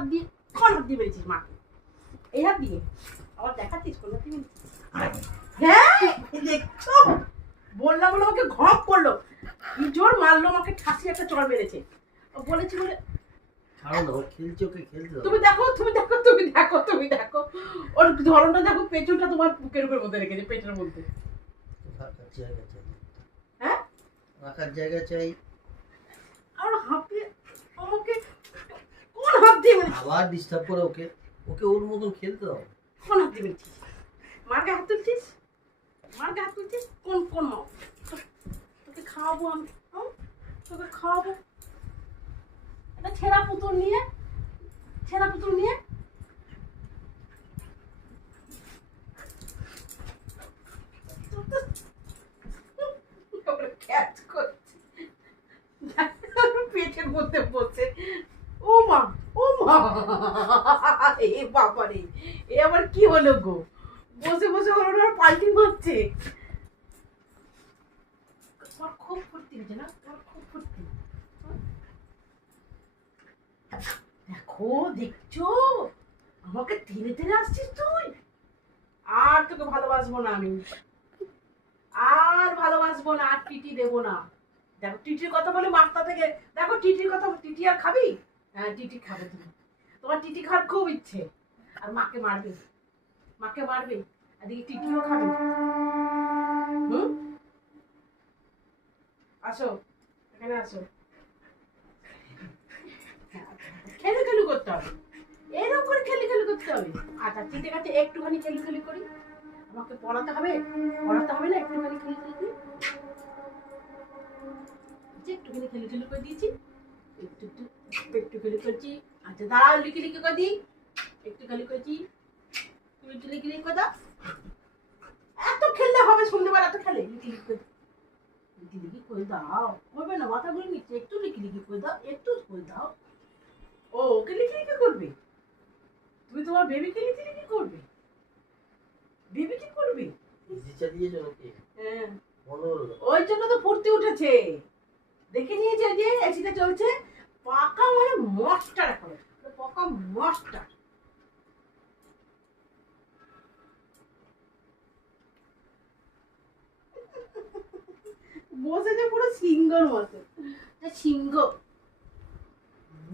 হাত দিয়ে কোন হাত দিয়ে বেরিয়েছিস মাকে এই হাত দিয়ে আবার দেখাচ্ছিস কোন হাত দিয়ে হ্যাঁ দেখছ? বললাম বলে আমাকে ঘপ করল। কি জোর মারলো আমাকে ঠাসি একটা চড় মেরেছে। বলেছি বলে তুমি দেখো তুমি দেখো তুমি দেখো তুমি দেখো। ওর ধরনটা দেখো পেছনটা তোমার বুকের উপর মধ্যে রেখেছে পেটের মধ্যে। জায়গা চাই। হ্যাঁ? রাখার জায়গা চাই। আর হাতে আমাকে হাত মেরেছিস আবার ডিস্টার্ব করে ওকে। ওকে ওর মতন খেলতে দাও। কোন হাত মেরেছিস মার গায়ে হাত তুলছিস? মার গায়ে হাত তুলছিস? কোন কোন মাও? তোকে খাওয়াবো আমি। তোকে খাওয়াবো। একটা ছেঁড়া পুতুল নিয়ে। ছেঁড়া পুতুল নিয়ে। করছে। পেটের মধ্যে বসে। আবার কি হলো গো? বসে বসে ওর ওরা পাল্টি মারছে। খুব ফুর্তি হচ্ছে না? তোমার খুব ফুর্তি। দেখো, দেখছ? আমাকে টেনে টেনে আসছিস তুই? আর তোকে ভালোবাসবো না আমি। আর ভালোবাসবো না, আর টিটি দেবো না। দেখো, টিটির কথা বলে মাস্তা থেকে দেখো, টিটির কথা টিটি আর খাবি? হ্যাঁ টিটি খাবে তুমি। তোমার টিটি খাওয়ার খুব ইচ্ছে। আর মাকে মারবে। মাকে মারবে। এদিকে টিটিও খাবে। আসো। এখানে আসো। খেলু খেলু করতে হবে। এরকম করে খেলি খেলি করতে হবে। আচ্ছা ঠিক আছে একটুখানি খেলি খেলি করি। আমাকে পড়াতে হবে পড়াতে হবে না, একটুখানি খেলি খেলি করি একটুখানি খেলি খেলি করে দিয়েছি, একটু একটু একটু খেলি করছি। আচ্ছা দাঁড়াও লিখি লিখি করে দিই একটু খালি তুমি একটু লিখি লিখি দাও। এত খেললে হবে সন্ধ্যেবেলা এত খেলে। লিখি লিখি করে লিখি লিখি করে দাও। না একটু লিখি লিখি করে দাও একটু করে দাও। ও ওকে লিখি লিখি করবে? তুমি তোমার বেবিকে লিখি লিখি করবে? বেবি কি করবে? হ্যাঁ। বলো ওই জন্য তো ফুর্তি উঠেছে। দেখে নিয়েছে যে চলছে। পাকা মানে মস্টার এখন। পকা মস্টার। বসেছে পুরো সিংহর মতো। সিংহ।